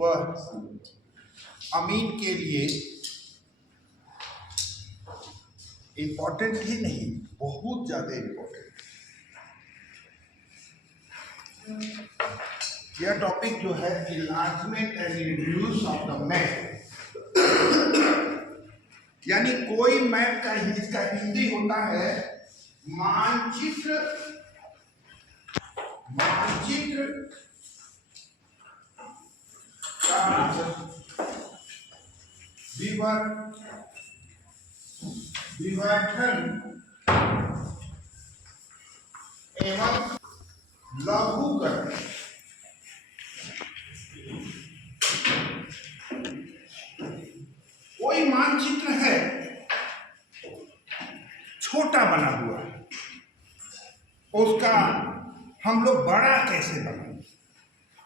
वह अमीन के लिए इम्पोर्टेंट ही नहीं, बहुत ज्यादा इम्पोर्टेंट। यह टॉपिक जो है enlargement and reduce of the map, यानी कोई मैप का इसका हिंदी होता है मानचित्र। मानचित्र का विवर्धन एवं लघुकरण। कोई मानचित्र है छोटा बना हुआ है, उसका हम लोग बड़ा कैसे बनाएंगे,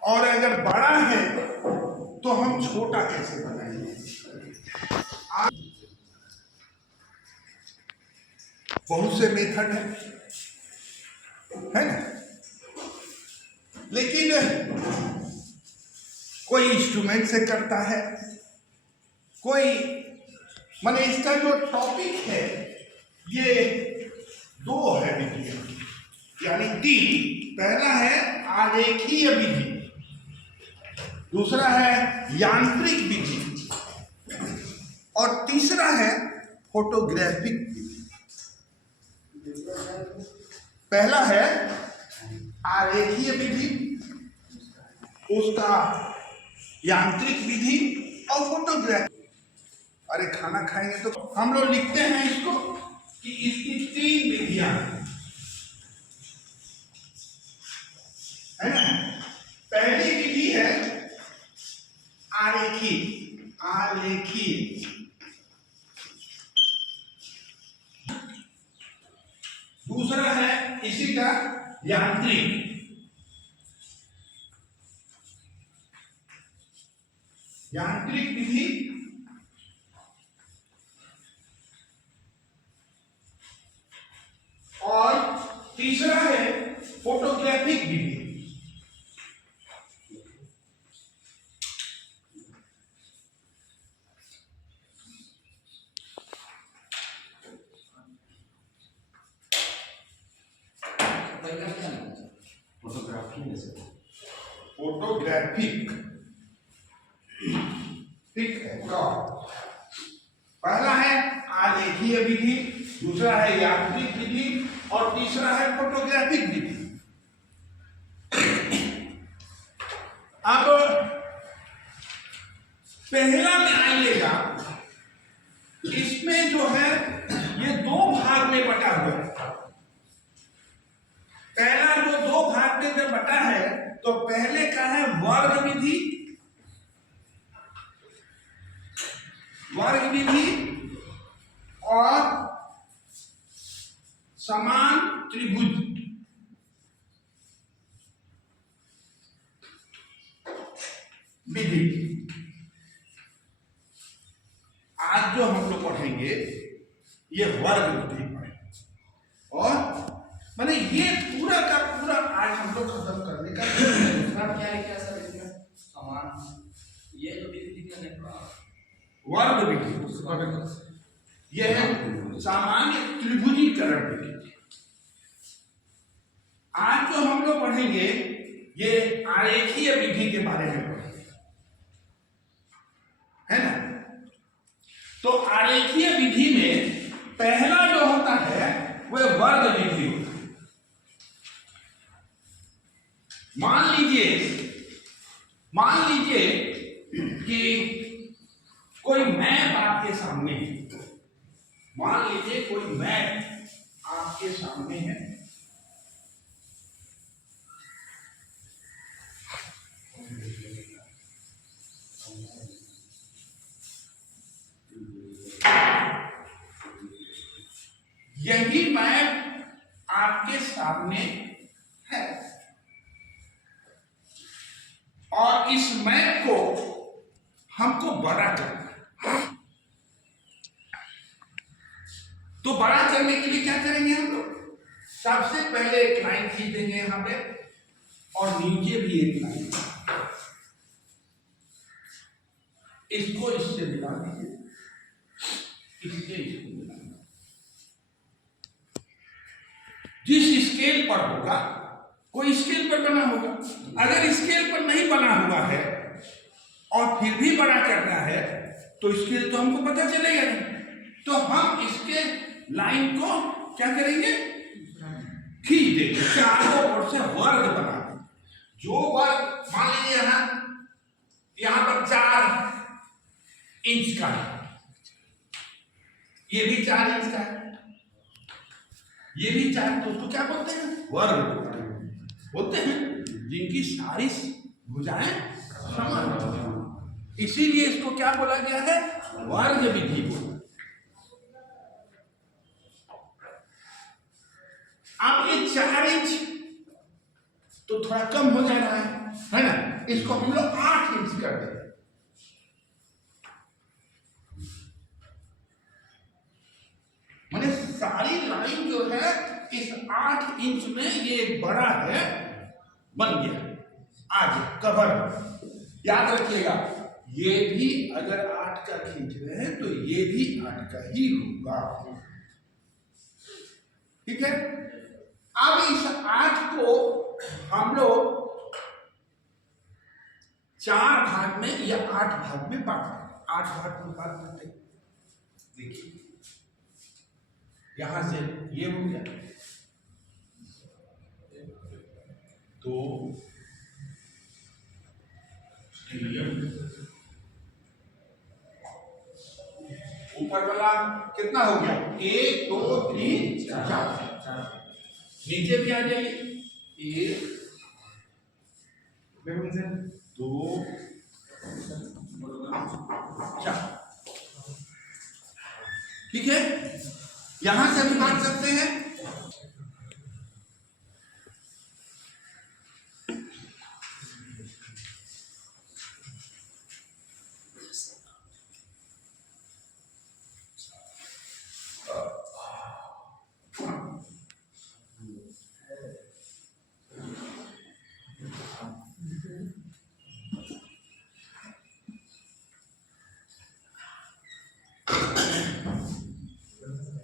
और अगर बड़ा है तो हम छोटा कैसे बनाएंगे। बहुत से मेथड है ना, लेकिन कोई इंस्ट्रूमेंट से करता है, कोई माने इसका जो टॉपिक है ये दो है विधियां, यानी तीन। पहला है आलेखीय विधि, दूसरा है यांत्रिक विधि, और तीसरा है फोटोग्राफिक विधि। पहला है आलेखीय विधि, उसका यांत्रिक विधि और फोटोग्राफी। अरे खाना खाएंगे तो हम लोग लिखते हैं इसको कि इसकी तीन विधियां है ना। पहली विधि है आलेखी, दूसरा है इसी का यांत्रिक, विधि, और तीसरा है फोटोग्राफिक विधि। फोटोग्राफिक ठीक है। पहला है आलेखीय विधि, दूसरा है यांत्रिक विधि, और तीसरा है फोटोग्राफिक विधि। अब पहला में आइएगा, इसमें जो है ये दो भाग में बटा हुआ है। पहला जो दो भाग में जब बटा है तो पहले का है वर्ग विधि, और समान त्रिभुज विधि। आज जो हम लोग पढ़ेंगे ये वर्ग विधि पढ़ेंगे, और माने ये पूरा का पूरा आज हम लोग खत्म करने का क्या लिखा सर इसमें? समान, ये जो विधि लिखा है वर्ग विधि, यह है सामान्य त्रिभुजीकरण विधि। आज जो हम लोग पढ़ेंगे ये आलेखीय विधि के बारे में पढ़ेंगे, है ना। तो आलेखीय विधि में पहला जो होता है वह वर्ग विधि होता है। मान लीजिए कि कोई मैप आपके सामने है, मान लीजिए कोई मैप आपके सामने है, यही मैप आपके सामने है, और इस मैप को हमको बड़ा करना है। तो बड़ा करने के लिए क्या करेंगे हम लोग? सबसे पहले एक लाइन खींच देंगे यहां पे, और नीचे भी एक लाइन, इसके स्केल में बनाना। जिस स्केल पर होगा कोई स्केल पर बना होगा। अगर स्केल पर नहीं बना हुआ है और फिर भी बड़ा करना है तो स्केल तो हमको पता चलेगा नहीं, तो हम इसके लाइन को क्या करेंगे, खींच देंगे, चारों ओर से वर्ग बना देंगे। जो वर्ग मान लीजिए यहां पर 4 इंच का है, ये भी 4 इंच का है, ये भी 4, तो उसको क्या बोलते हैं, वर्ग बोलते हैं, जिनकी सारी भुजाएं समान। इसीलिए इसको क्या बोला गया है, वर्ग विधि बोला। अब ये 4 इंच तो थोड़ा कम हो जा रहा है ना, इसको हम लोग 8 इंच कर देंगे। माने सारी लाइन जो है इस 8 इंच में ये एक बड़ा है बन गया। आज कवर याद रखिएगा, ये भी अगर 8 का खींच रहे हैं तो ये भी 8 का ही होगा, ठीक है। अब इस 8 को हम लोग 4 भाग में या 8 भाग में बांट 8 भाग में बांट देते। देखिए यहां से ये हो गया 2 3, ऊपर वाला कितना हो गया, 1 2 3 4, नीचे भी आ जाइए 1 2 4, ठीक है। यहां से भी बांट सकते हैं।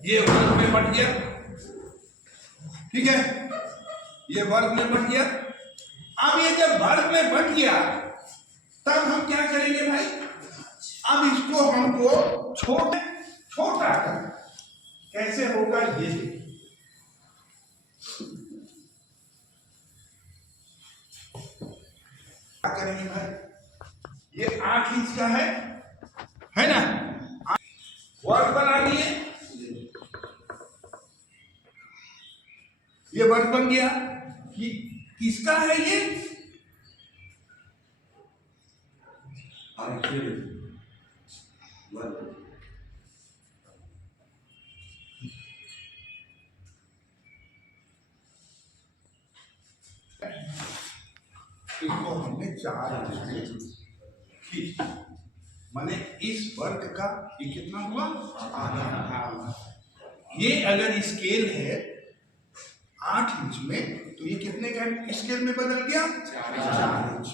ये वर्ग में बट गया, ठीक है, ये वर्ग में बट गया। अब ये जब वर्ग में बट गया तब हम क्या करेंगे भाई, अब इसको हमको छोटा करना, कैसे होगा ये क्या करेंगे भाई, ये 8 इंच का है ना, वर्ग बना लिए, ये वर्ग बन गया कि किसका है ये, इसको हमने 4 इंच, माने इस वर्ग का ये कितना हुआ, आधा। ये अगर स्केल है 8 इंच में तो ये कितने का स्केल में बदल गया, 4 इंच,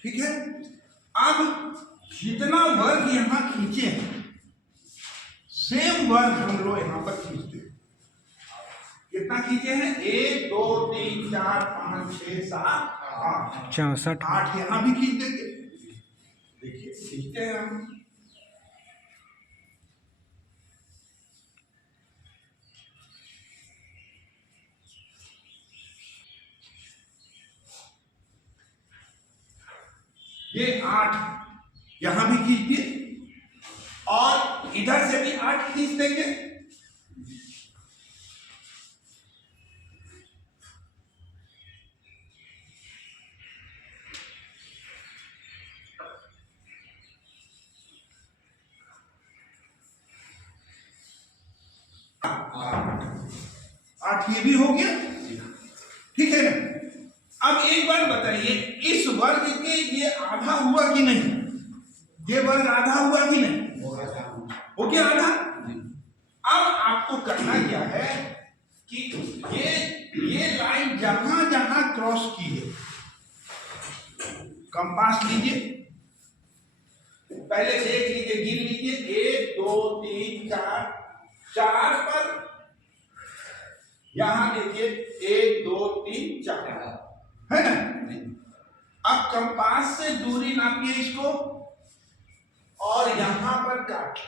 ठीक है। अब जितना वर्ग यहां खींचे हैं सेम वर्ग हम लोग यहां पर खींचते हैं। कितना खींचे हैं, 1 2 3 4 5 6 7 8, 8 यहां भी खींच देंगे। देखिए खींचते हैं हम, ये 8 यहां भी खींचिए और इधर से भी 8 खींच देंगे। आठ ये भी हो गया, ठीक है ना। अब एक बार बताइए, इस वर्ग के ये आधा हुआ कि नहीं, ये वर्ग आधा हुआ कि नहीं, हो गया आधा। अब आपको करना क्या है कि ये लाइन जहां जहां क्रॉस की है, कंपास लीजिए, पहले से एक लीजिए, गिन लीजिए, 1 2 3 4, 4 पर यहां देखिए 1 2 3 4 है ना। अब कंपास से दूरी नापिए इसको और यहां पर काट,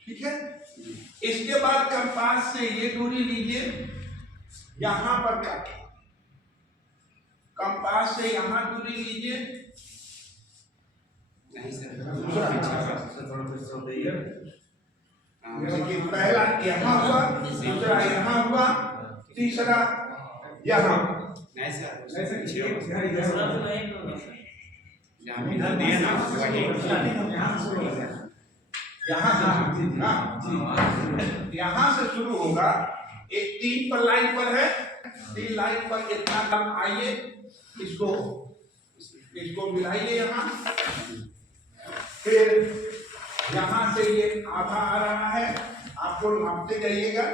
ठीक है। इसके बाद कंपास से ये दूरी लीजिए, यहां पर काट, कंपास से यहां दूरी लीजिए, नहीं सर देखिए पहला यहां हुआ, दूसरा यहां हुआ, तीसरा यहां। नहीं सर यहां से शुरू होगा, एक 3 पर लाइन पर है, 3 लाइन पर इतना कम आइए, इसको मिलाइए यहां, फिर यहां से ये आधा आ रहा है, आपको नापते जाइएगा।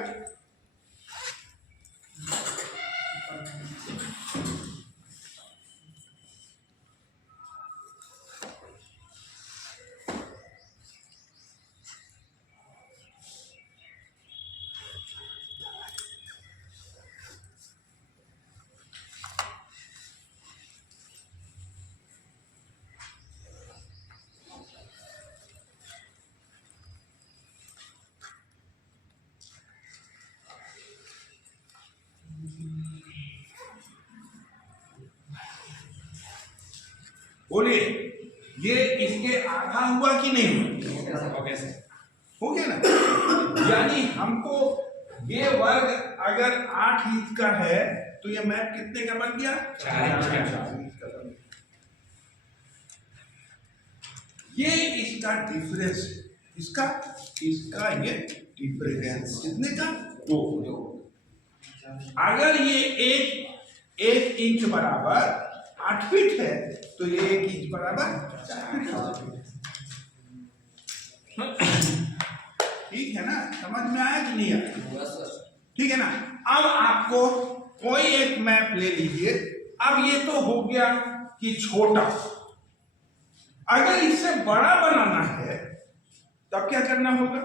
बोलिए, ये इसके आधा हुआ कि नहीं हुआ? हो गया ना। यानी हमको ये वर्ग अगर 8 इंच का है तो ये मैप कितने का बन गया? 4 इंच का। ये इसका डिफरेंस, इसका ये डिफरेंस कितने का? 2। अगर ये एक इंच बराबर 8 फीट है तो ये 1 इंच बराबर 4 फीट। ठीक है ना, समझ में आया कि नहीं आया? ठीक है ना। अब आपको कोई एक मैप ले लीजिए। अब ये तो हो गया कि छोटा, अगर इससे बड़ा बनाना है तब क्या करना होगा?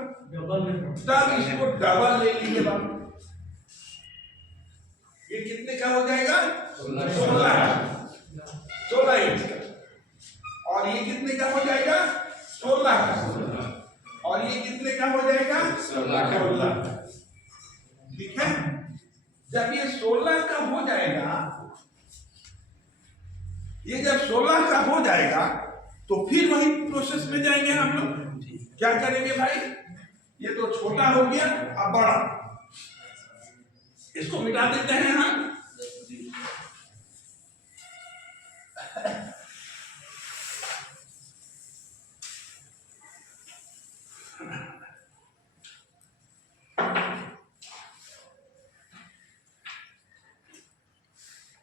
तब इसको डबल ले लीजिए बाबू। ये कितने का हो जाएगा? 16 इंच का। और ये कितने का हो जाएगा? 16 का। और ये कितने का हो जाएगा? 16। ठीक है। जब ये 16 का हो जाएगा, ये जब 16 का हो जाएगा तो फिर वही प्रोसेस में जाएंगे हम लोग। क्या करेंगे भाई? ये तो छोटा हो गया, अब बड़ा, इसको मिटा देते हैं हम।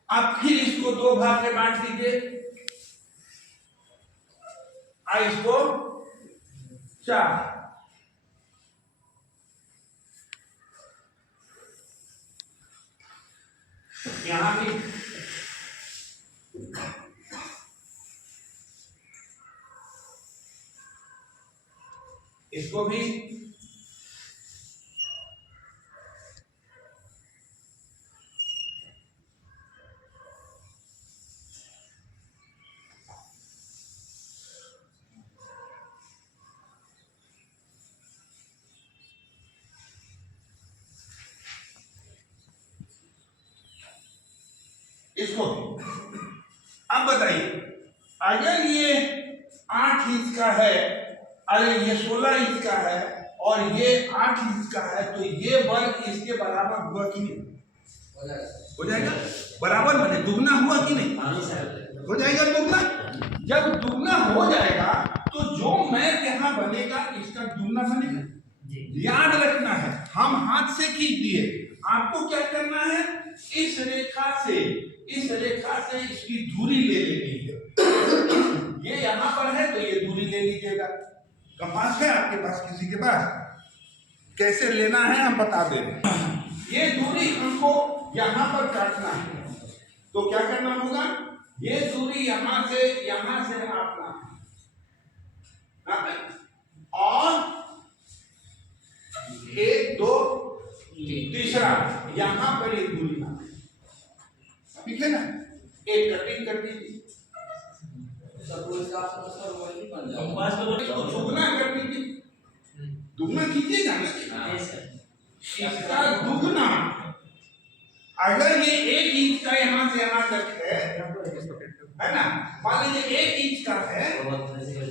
अब फिर इसको 2 भाग में बांट दीजिए, इसको 4। यहां भी इसको भी इसको। अब बताइए, अगर ये 8 इंच का है, अरे ये 16 इंच का है और ये 8 इंच का है, तो ये वर्ग इसके बराबर हुआ कि नहीं? हो जाएगा। बराबर बने, दुगना हुआ कि नहीं? हो जाएगा दुगना। जब दुगना हो जाएगा तो जो मैप यहाँ बनेगा इसका दुगना बनेगा। याद रखना है, हम हाथ से खींच दिए, आपको क्या करना है? इस रेखा से इसकी दूरी ले लेनी है। ये यहां पर है तो ये दूरी ले लीजिएगा। कंपास है आपके पास, किसी के पास? कैसे लेना है हम बता दे रहे हैं। ये दूरी हमको यहां पर काटना है, तो क्या करना होगा? ये दूरी यहां से नापना है, और 1 2 तीसरा यहां पर ये दूरी नापना, ठीक है ना। एक कटिंग कर दीजिए, तो इसका आपसे सर वही बन जाएगा। कंपास में बोले तो दुगना कर दीजिए, दुगना कीजिएगा ना, इसका दुगना। अगर ये 1 इंच का यहां से यहां तक है ना, मान लीजिए 1 इंच का है,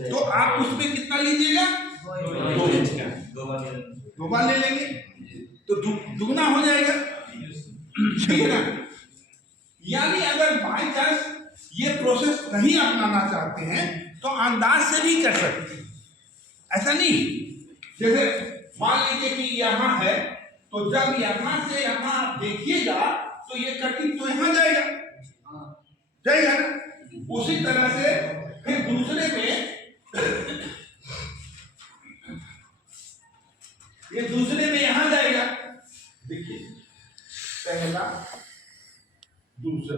तो आप उसमें कितना लीजिएगा, 2 इंच का, 2 बार ले लेंगे तो दुगना हो जाएगा, ठीक है ना। यानी अगर बाई चांस ये प्रोसेस नहीं अपनाना चाहते हैं तो अंदाज से भी कर सकते हैं, ऐसा नहीं। जैसे मान लीजिए कि यहाँ है, तो जब यहाँ से यहाँ आप देखिएगा तो ये कटिंग तो यहाँ जाएगा, जाएगा ना। उसी तरह से फिर दूसरे में ये दूसरे में यहाँ जाएगा, देखिए पहला दूसरा,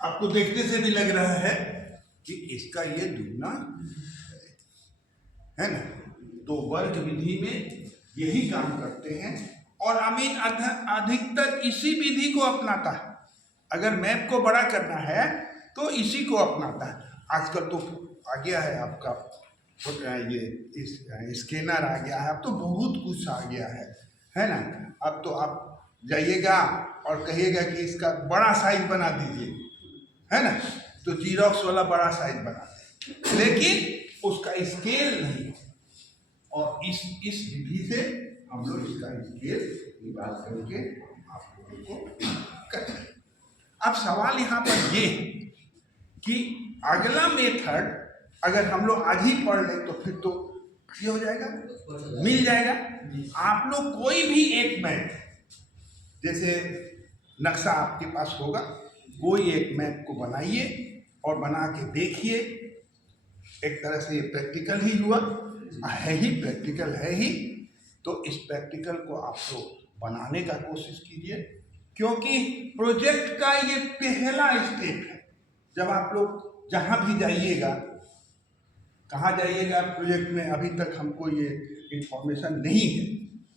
आपको देखने से भी लग रहा है कि इसका ये दुगना है ना। तो वर्ग विधि में यही काम करते हैं, और अमीन अधिकतर इसी विधि को अपनाता है। अगर मैप को बड़ा करना है तो इसी को अपनाता है। आजकल तो आ गया है आपका ये स्कैनर आ गया है, अब तो बहुत कुछ आ गया है ना। अब तो आप जाइएगा और कहिएगा कि इसका बड़ा साइज बना दीजिए, है ना, तो जीरोक्स वाला बड़ा साइज बना दे, लेकिन उसका स्केल नहीं। और इस विधि से हम लोग इसका स्केल निकाल करके आप लोगों को करते हैं। अब सवाल यहाँ पर ये कि अगला मेथड अगर हम लोग आज ही पढ़ लें तो फिर तो ये हो जाएगा, मिल जाएगा। आप लोग कोई भी एक मैप, जैसे नक्शा आपके पास होगा, कोई एक मैप को बनाइए और बना के देखिए। एक तरह से ये प्रैक्टिकल ही हुआ, है ही प्रैक्टिकल है ही। तो इस प्रैक्टिकल को आप लोग बनाने का कोशिश कीजिए, क्योंकि प्रोजेक्ट का ये पहला स्टेप है। जब आप लोग जहाँ भी जाइएगा, कहाँ जाइएगा प्रोजेक्ट में, अभी तक हमको ये इंफॉर्मेशन नहीं है।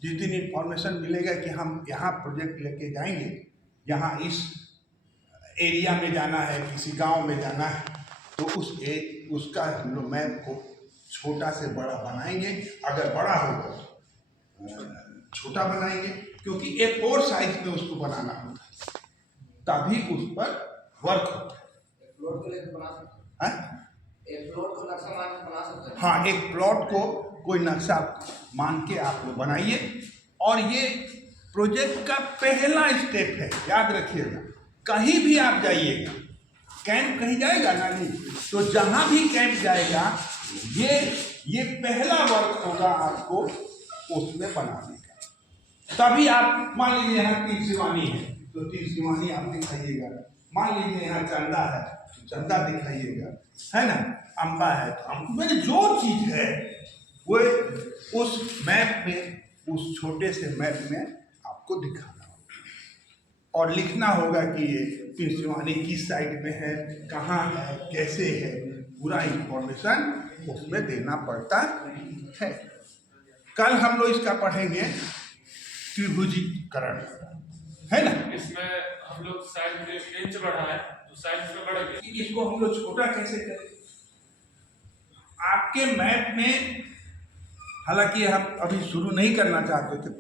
जिस दिन इंफॉर्मेशन मिलेगा कि हम यहाँ प्रोजेक्ट लेके जाएंगे, यहाँ इस एरिया में जाना है, किसी गांव में जाना है, तो उसका हम लोग मैप को छोटा से बड़ा बनाएंगे। अगर बड़ा होगा छोटा बनाएंगे, क्योंकि A4 साइज में उसको बनाना होता है, तभी उस पर वर्क होता है। प्लॉट को लेकर बना सकते हैं, एक प्लॉट को नक्शा मान के बना सकते हैं। हाँ, एक प्लॉट को कोई नक्शा मान के आप लोग बनाइए, और ये प्रोजेक्ट का पहला स्टेप है, याद रखिएगा। कहीं भी आप जाइएगा, कैंप कहीं जाएगा ना, नहीं। तो जहां भी कैंप जाएगा ये पहला वर्क होगा आपको उसमें बनाने का। तभी आप मान लीजिए यहाँ तीर शिवानी है तो तीर शिवानी आप दिखाइएगा, मान लीजिए यहाँ चंदा है तो चंदा दिखाइएगा, है ना, अम्बा है तो मैंने जो चीज है वो उस मैप में, उस छोटे से मैप में आपको दिखाना होगा और लिखना होगा कि ये तीर शिवानी किस साइड में है, कहाँ है, कैसे है, पूरा इंफॉर्मेशन उसमें देना पड़ता है। कल हम लोग इसका पढ़ेंगे त्रिभुजीकरण, है ना। इसमें हम लोग साइज इंच बढ़ा है तो साइज में बढ़ गया। इसको हम लोग छोटा कैसे करें? आपके मैप में, हालांकि हम अभी शुरू नहीं करना चाहते थे